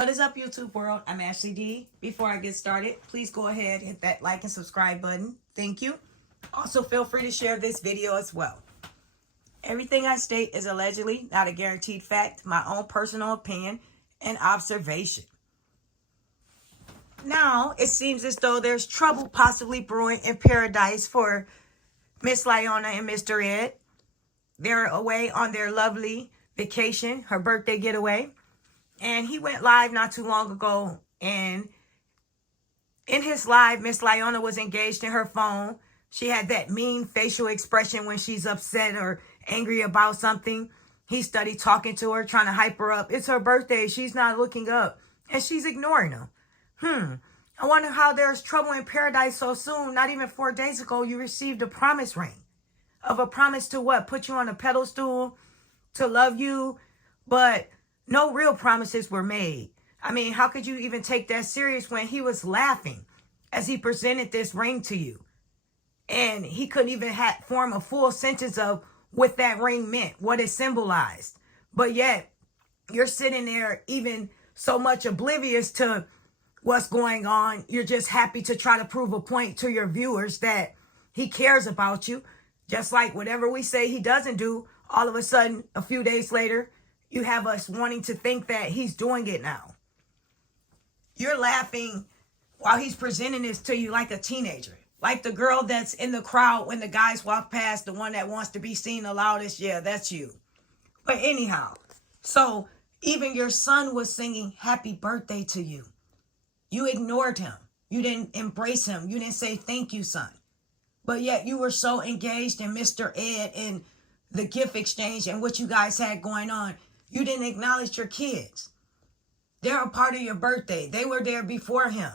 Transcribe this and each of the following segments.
What is up, YouTube world? I'm Ashley D. Before I get started, please go ahead, hit that like and subscribe button. Thank you. Also, feel free to share this video as well. Everything I state is allegedly, not a guaranteed fact, my own personal opinion and observation. Now, it seems as though there's trouble possibly brewing in paradise for Miss Leionya and Mr. Ed. They're away on their lovely vacation, her birthday getaway. And he went live not too long ago. And in his live, Miss Leionya was engaged in her phone. She had that mean facial expression when she's upset or angry about something. He studied talking to her, trying to hype her up. It's her birthday. She's not looking up. And she's ignoring him. I wonder how there's trouble in paradise so soon. Not even 4 days ago, you received a promise ring. Of a promise to what? Put you on a pedestal, to love you. But no real promises were made. I mean, how could you even take that serious when he was laughing as he presented this ring to you? And he couldn't even form a full sentence of what that ring meant, what it symbolized. But yet, you're sitting there even so much oblivious to what's going on. You're just happy to try to prove a point to your viewers that he cares about you. Just like whatever we say he doesn't do, all of a sudden, a few days later, you have us wanting to think that he's doing it now. You're laughing while he's presenting this to you like a teenager. Like the girl that's in the crowd when the guys walk past, the one that wants to be seen the loudest. Yeah, that's you. But anyhow, so even your son was singing happy birthday to you. You ignored him. You didn't embrace him. You didn't say thank you, son. But yet you were so engaged in Mr. Ed and the gift exchange and what you guys had going on. You didn't acknowledge your kids. They're a part of your birthday. They were there before him.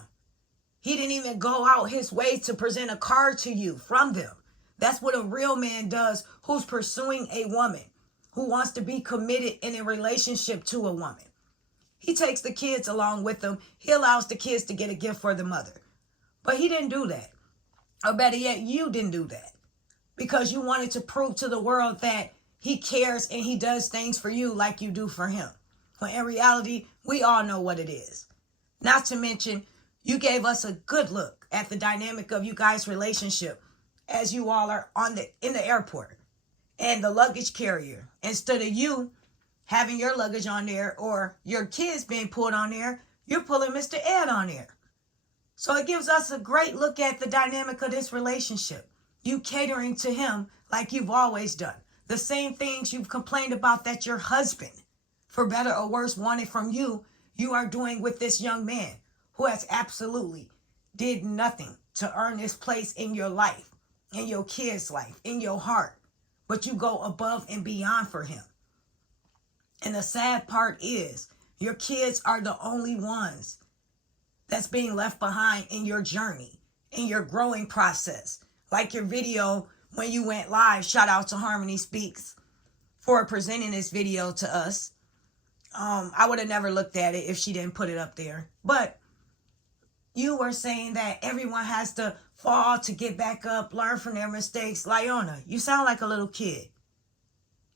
He didn't even go out his way to present a card to you from them. That's what a real man does who's pursuing a woman, who wants to be committed in a relationship to a woman. He takes the kids along with him. He allows the kids to get a gift for the mother. But he didn't do that. Or better yet, you didn't do that. Because you wanted to prove to the world that he cares and he does things for you like you do for him. When in reality, we all know what it is. Not to mention, you gave us a good look at the dynamic of you guys' relationship as you all are in the airport and the luggage carrier. Instead of you having your luggage on there or your kids being pulled on there, you're pulling Mr. Ed on there. So it gives us a great look at the dynamic of this relationship. You catering to him like you've always done. The same things you've complained about that your husband, for better or worse, wanted from you, you are doing with this young man who has absolutely did nothing to earn this place in your life, in your kid's life, in your heart. But you go above and beyond for him. And the sad part is your kids are the only ones that's being left behind in your journey, in your growing process. Like your video when you went live, shout out to Harmony Speaks for presenting this video to us. I would have never looked at it if she didn't put it up there. But you were saying that everyone has to fall to get back up, learn from their mistakes. Leionya, you sound like a little kid.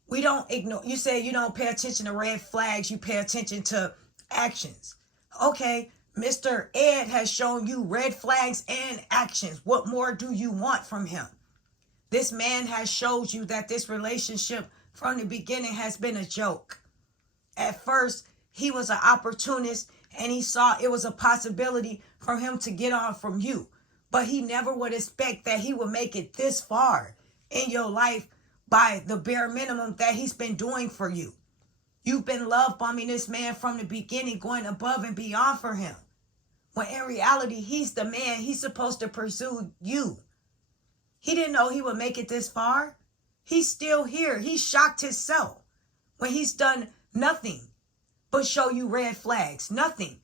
We don't ignore. You say you don't pay attention to red flags. You pay attention to actions. Okay, Mr. Ed has shown you red flags and actions. What more do you want from him? This man has showed you that this relationship from the beginning has been a joke. At first, he was an opportunist and he saw it was a possibility for him to get on from you. But he never would expect that he would make it this far in your life by the bare minimum that he's been doing for you. You've been love bombing this man from the beginning, going above and beyond for him. When in reality, he's the man. He's supposed to pursue you. He didn't know he would make it this far. He's still here. He shocked himself when he's done nothing but show you red flags. Nothing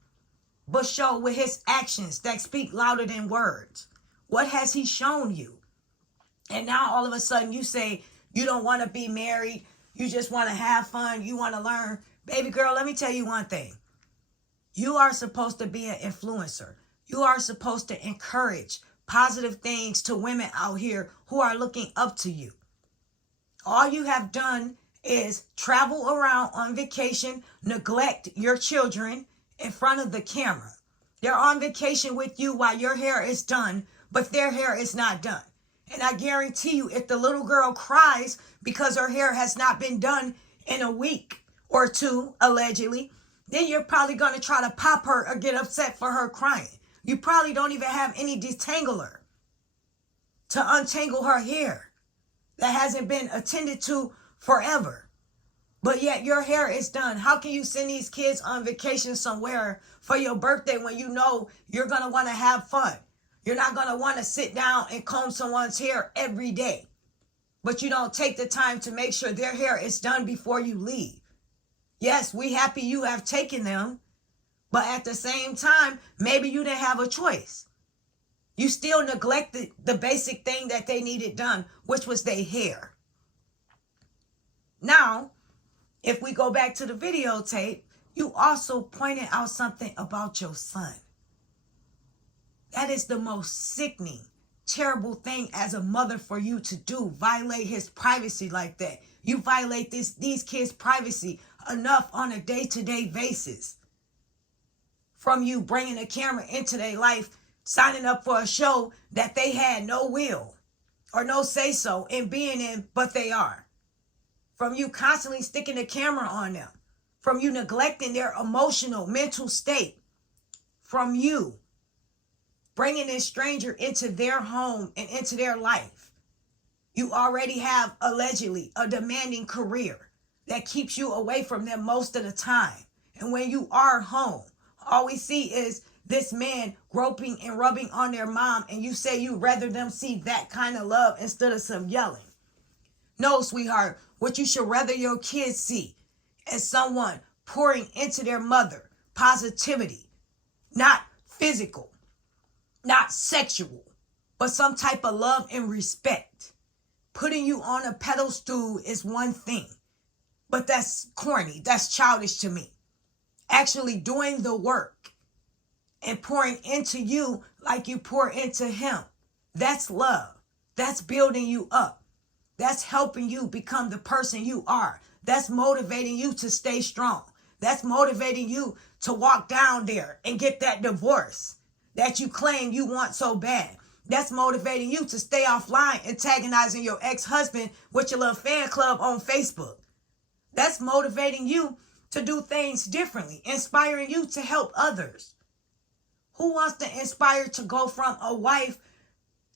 but show with his actions that speak louder than words. What has he shown you? And now all of a sudden you say you don't want to be married. You just want to have fun. You want to learn. Baby girl, let me tell you one thing. You are supposed to be an influencer. You are supposed to encourage positive things to women out here who are looking up to you. All you have done is travel around on vacation, neglect your children, in front of the camera. They're on vacation with you while your hair is done, but their hair is not done. And I guarantee you, if the little girl cries because her hair has not been done in a week or two, allegedly, then you're probably going to try to pop her or get upset for her crying. You probably don't even have any detangler to untangle her hair that hasn't been attended to forever. But yet your hair is done. How can you send these kids on vacation somewhere for your birthday when you know you're going to want to have fun? You're not going to want to sit down and comb someone's hair every day. But you don't take the time to make sure their hair is done before you leave. Yes, we happy you have taken them. But at the same time, maybe you didn't have a choice. You still neglected the basic thing that they needed done, which was their hair. Now, if we go back to the videotape, you also pointed out something about your son. That is the most sickening, terrible thing as a mother for you to do. Violate his privacy like that. You violate these kids' privacy enough on a day-to-day basis. From you bringing a camera into their life, signing up for a show that they had no will or no say-so in being in, but they are. From you constantly sticking the camera on them. From you neglecting their emotional, mental state. From you bringing this stranger into their home and into their life. You already have, allegedly, a demanding career that keeps you away from them most of the time. And when you are home, all we see is this man groping and rubbing on their mom, and you say you rather them see that kind of love instead of some yelling. No, sweetheart, what you should rather your kids see is someone pouring into their mother positivity, not physical, not sexual, but some type of love and respect. Putting you on a pedestal is one thing, but that's corny. That's childish to me. Actually doing the work and pouring into you like you pour into him. That's love. That's building you up. That's helping you become the person you are. That's motivating you to stay strong. That's motivating you to walk down there and get that divorce that you claim you want so bad. That's motivating you to stay offline, antagonizing your ex-husband with your little fan club on Facebook. That's motivating you to do things differently, inspiring you to help others. Who wants to inspire to go from a wife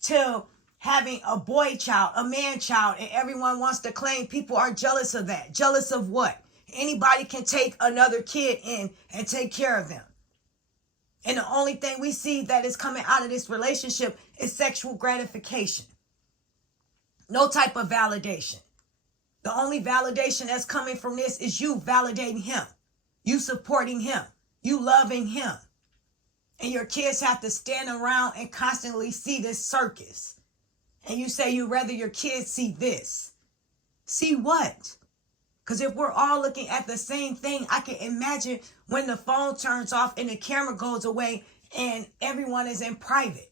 to having a boy child, a man child, and everyone wants to claim people are jealous of that? Jealous of what? Anybody can take another kid in and take care of them. And the only thing we see that is coming out of this relationship is sexual gratification. No type of validation. The only validation that's coming from this is you validating him. You supporting him. You loving him. And your kids have to stand around and constantly see this circus. And you say you rather your kids see this. See what? Because if we're all looking at the same thing, I can imagine when the phone turns off and the camera goes away and everyone is in private.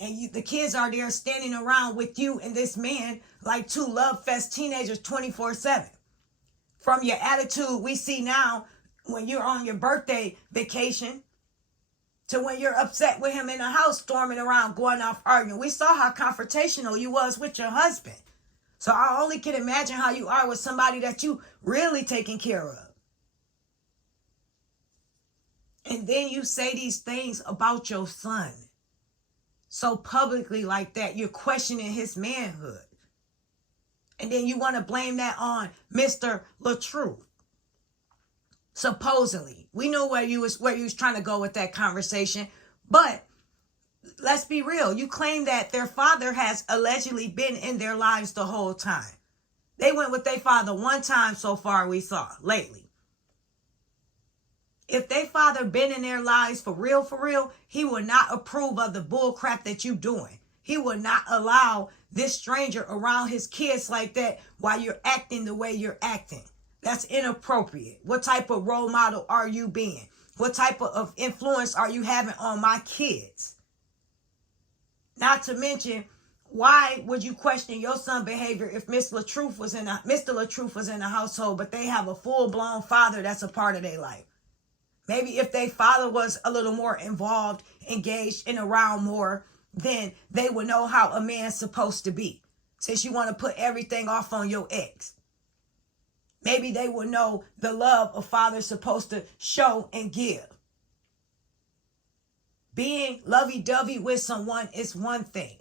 And the kids are there standing around with you and this man like two love fest teenagers 24/7. From your attitude we see now when you're on your birthday vacation to when you're upset with him in the house, storming around, going off arguing. We saw how confrontational you was with your husband. So I only can imagine how you are with somebody that you really taking care of. And then you say these things about your son. So publicly like that, you're questioning his manhood. And then you want to blame that on Mr. LaTruth. Supposedly. We know where you was trying to go with that conversation. But let's be real. You claim that their father has allegedly been in their lives the whole time. They went with their father one time so far we saw lately. If their father been in their lives for real, he will not approve of the bull crap that you doing. He will not allow this stranger around his kids like that while you're acting the way you're acting. That's inappropriate. What type of role model are you being? What type of influence are you having on my kids? Not to mention, why would you question your son's behavior if Mr. LaTruth was in the household, but they have a full-blown father that's a part of their life? Maybe if their father was a little more involved, engaged, and around more, then they would know how a man's supposed to be. Since you want to put everything off on your ex. Maybe they will know the love a father's supposed to show and give. Being lovey-dovey with someone is one thing,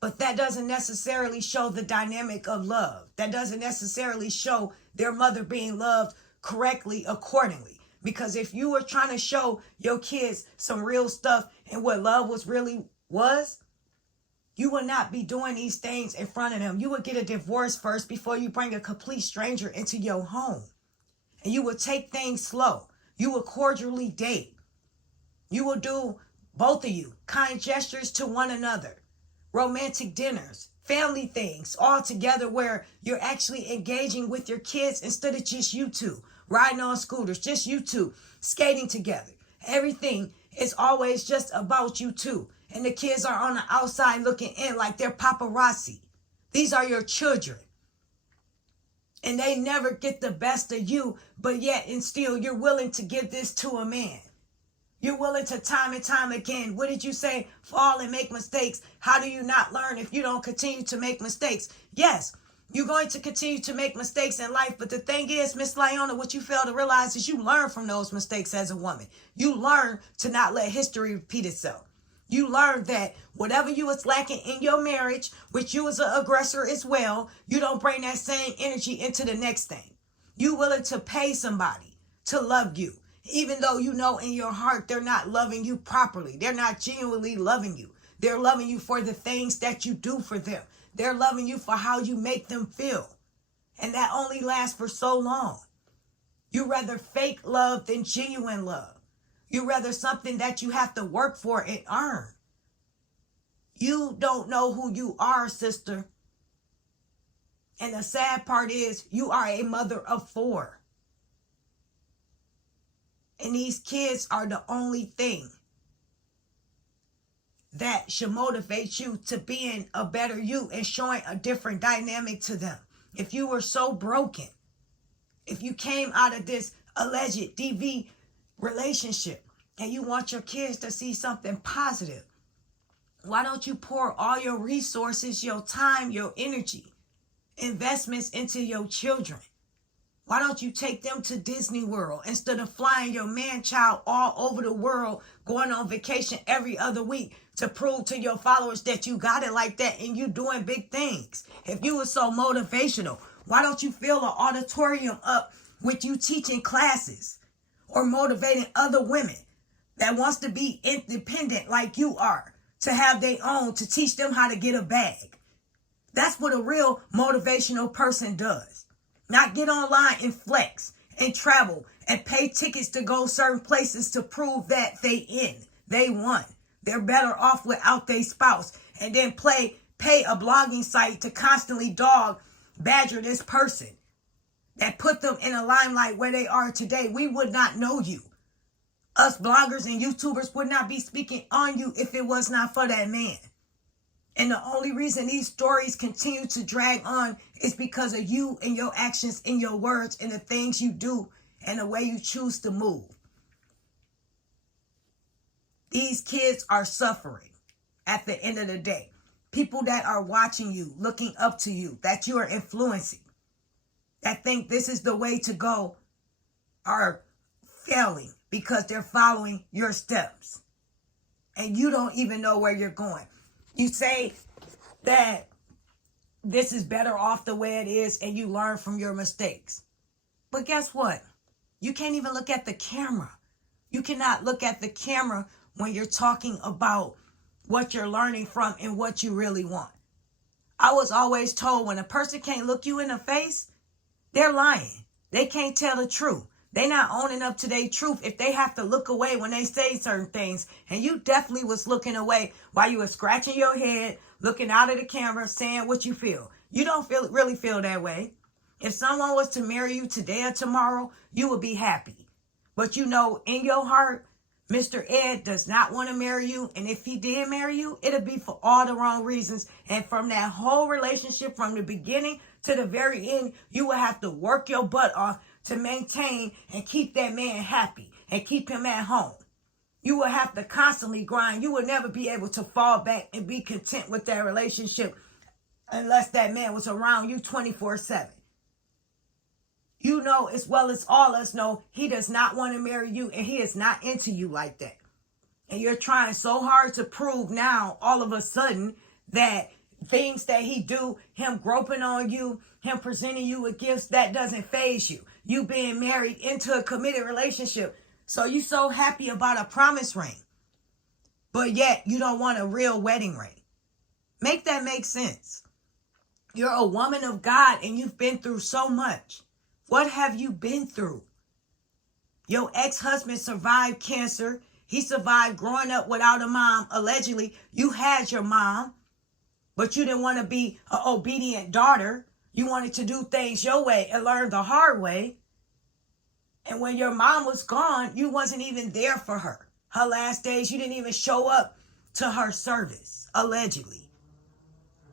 but that doesn't necessarily show the dynamic of love. That doesn't necessarily show their mother being loved correctly, accordingly. Because if you were trying to show your kids some real stuff and what love was, you would not be doing these things in front of them. You would get a divorce first before you bring a complete stranger into your home. And you would take things slow. You would cordially date. You will do, both of you, kind gestures to one another. Romantic dinners, family things, all together where you're actually engaging with your kids instead of just you two. Riding on scooters, just you two. Skating together. Everything is always just about you two. And the kids are on the outside looking in like they're paparazzi. These are your children. And they never get the best of you, but yet and still you're willing to give this to a man. You're willing to time and time again. What did you say? Fall and make mistakes. How do you not learn if you don't continue to make mistakes? Yes, you're going to continue to make mistakes in life. But the thing is, Miss Leionya, what you fail to realize is you learn from those mistakes as a woman. You learn to not let history repeat itself. You learn that whatever you was lacking in your marriage, which you was an aggressor as well, you don't bring that same energy into the next thing. You willing to pay somebody to love you, even though you know in your heart they're not loving you properly. They're not genuinely loving you. They're loving you for the things that you do for them. They're loving you for how you make them feel. And that only lasts for so long. You rather fake love than genuine love. You rather something that you have to work for and earn. You don't know who you are, sister. And the sad part is you are a mother of 4. And these kids are the only thing that should motivate you to being a better you and showing a different dynamic to them. If you were so broken, if you came out of this alleged DV relationship and you want your kids to see something positive, why don't you pour all your resources, your time, your energy, investments into your children? Why don't you take them to Disney World instead of flying your man-child all over the world, going on vacation every other week to prove to your followers that you got it like that and you doing big things? If you were so motivational, why don't you fill an auditorium up with you teaching classes or motivating other women that wants to be independent like you are, to have their own, to teach them how to get a bag? That's what a real motivational person does. Not get online and flex and travel and pay tickets to go certain places to prove that they won. They're better off without their spouse. And then pay a blogging site to constantly badger this person that put them in a limelight where they are today. We would not know you. Us bloggers and YouTubers would not be speaking on you if it was not for that man. And the only reason these stories continue to drag on is because of you and your actions and your words and the things you do and the way you choose to move. These kids are suffering at the end of the day. People that are watching you, looking up to you, that you are influencing, that think this is the way to go, are failing because they're following your steps. And you don't even know where you're going. You say that this is better off the way it is and you learn from your mistakes. But guess what? You can't even look at the camera. You cannot look at the camera when you're talking about what you're learning from and what you really want. I was always told when a person can't look you in the face, they're lying. They can't tell the truth. They not owning up to their truth if they have to look away when they say certain things. And you definitely was looking away while you were scratching your head, looking out of the camera, saying what you feel. You don't really feel that way. If someone was to marry you today or tomorrow, you would be happy. But you know, in your heart, Mr. Ed does not want to marry you. And if he did marry you, it'll be for all the wrong reasons. And from that whole relationship, from the beginning to the very end, you will have to work your butt off to maintain and keep that man happy. and keep him at home. You will have to constantly grind. You will never be able to fall back and be content with that relationship unless that man was around you 24/7. You know as well as all us know, he does not want to marry you and he is not into you like that. And you're trying so hard to prove now, all of a sudden, that things that he do, him groping on you, him presenting you with gifts, that doesn't faze you. You being married into a committed relationship. So you so happy about a promise ring, but yet you don't want a real wedding ring. Make that make sense. You're a woman of God and you've been through so much. What have you been through? Your ex-husband survived cancer. He survived growing up without a mom. Allegedly, you had your mom, but you didn't want to be an obedient daughter. You wanted to do things your way and learn the hard way. And when your mom was gone, you wasn't even there for her. Her last days, you didn't even show up to her service, allegedly.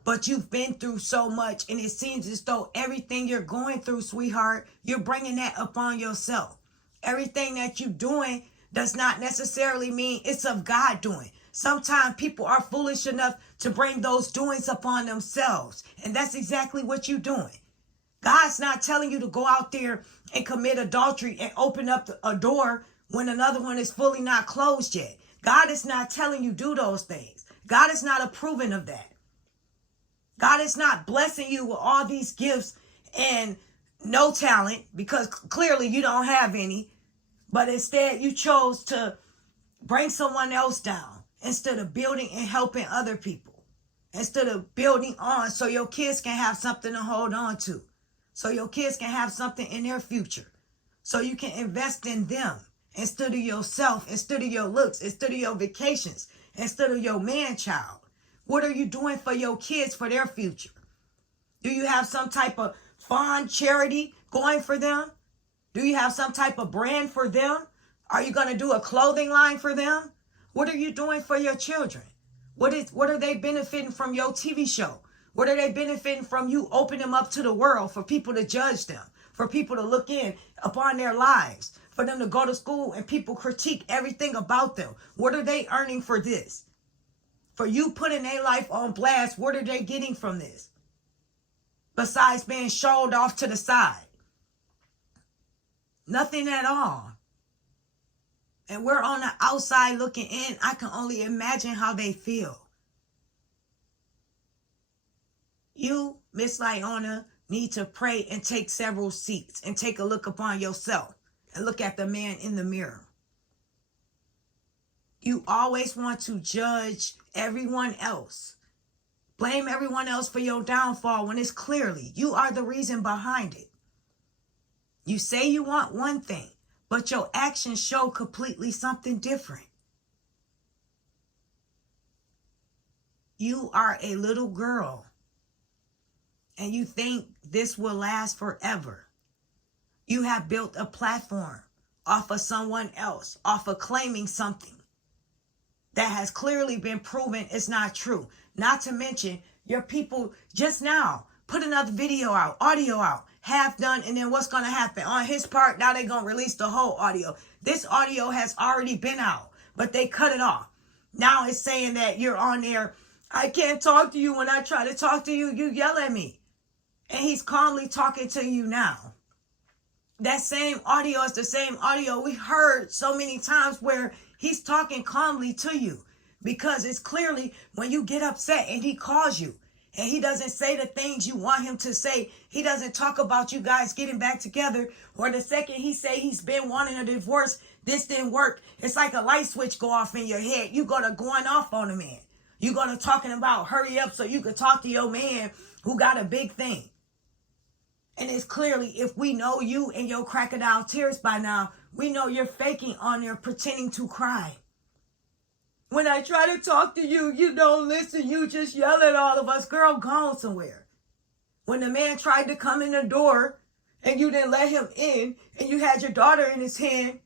But you've been through so much, and it seems as though everything you're going through, sweetheart, you're bringing that upon yourself. Everything that you're doing does not necessarily mean it's of God doing. Sometimes people are foolish enough to bring those doings upon themselves, and that's exactly what you're doing. God's not telling you to go out there and commit adultery and open up a door when another one is fully not closed yet. God is not telling you do those things. God is not approving of that. God is not blessing you with all these gifts and no talent, because clearly you don't have any, but instead you chose to bring someone else down instead of building and helping other people, instead of building on so your kids can have something to hold on to, so your kids can have something in their future, so you can invest in them instead of yourself, instead of your looks, instead of your vacations, instead of your man-child. What are you doing for your kids, for their future? Do you have some type of fond charity going for them? Do you have some type of brand for them? Are you going to do a clothing line for them? What are you doing for your children? What are they benefiting from your TV show? What are they benefiting from you opening them up to the world, for people to judge them, for people to look in upon their lives, for them to go to school and people critique everything about them? What are they earning for this? For you putting their life on blast, what are they getting from this? Besides being showed off to the side. Nothing at all. And we're on the outside looking in. I can only imagine how they feel. You, Miss Leionya, need to pray and take several seats and take a look upon yourself and look at the man in the mirror. You always want to judge everyone else. Blame everyone else for your downfall when it's clearly you are the reason behind it. You say you want one thing, but your actions show completely something different. You are a little girl, and you think this will last forever. You have built a platform off of someone else, off of claiming something that has clearly been proven is not true. Not to mention, your people just now put another video out, audio out, half done, and then what's going to happen? On his part, now they're going to release the whole audio. This audio has already been out, but they cut it off. Now it's saying that you're on there. I can't talk to you. When I try to talk to you, you yell at me. And he's calmly talking to you now. That same audio is the same audio we heard so many times where he's talking calmly to you, because it's clearly when you get upset and he calls you and he doesn't say the things you want him to say. He doesn't talk about you guys getting back together, or the second he say he's been wanting a divorce, this didn't work. It's like a light switch go off in your head. You go to going off on a man. You go to talking about hurry up so you can talk to your man who got a big thing. And it's clearly, if we know you and your crocodile tears by now, we know you're faking on there, pretending to cry. When I try to talk to you, you don't listen. You just yell at all of us. Girl, go somewhere. When the man tried to come in the door and you didn't let him in, and you had your daughter in his hand,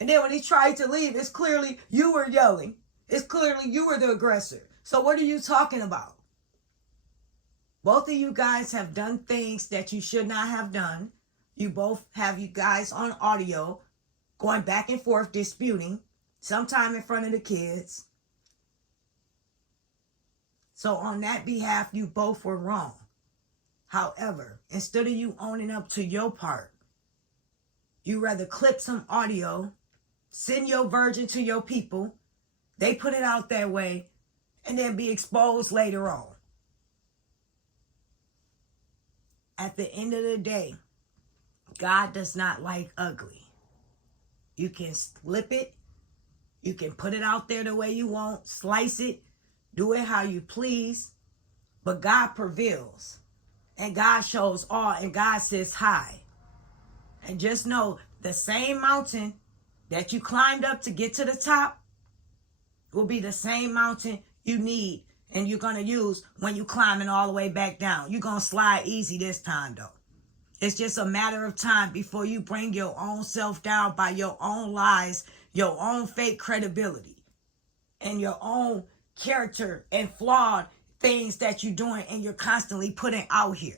and then when he tried to leave, it's clearly you were yelling. It's clearly you were the aggressor. So what are you talking about? Both of you guys have done things that you should not have done. You both have you guys on audio going back and forth, disputing, sometime in front of the kids. So on that behalf, you both were wrong. However, instead of you owning up to your part, you rather clip some audio, send your version to your people, they put it out their way, and then be exposed later on. At the end of the day, God does not like ugly. You can flip it. You can put it out there the way you want, slice it, do it how you please. But God prevails. And God shows all, and God sits high. And just know, the same mountain that you climbed up to get to the top will be the same mountain you need and you're going to use when you're climbing all the way back down. You're going to slide easy this time, though. It's just a matter of time before you bring your own self down by your own lies, your own fake credibility, and your own character and flawed things that you're doing and you're constantly putting out here.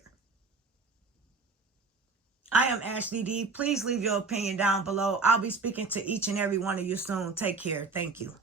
I am Ashley D. Please leave your opinion down below. I'll be speaking to each and every one of you soon. Take care. Thank you.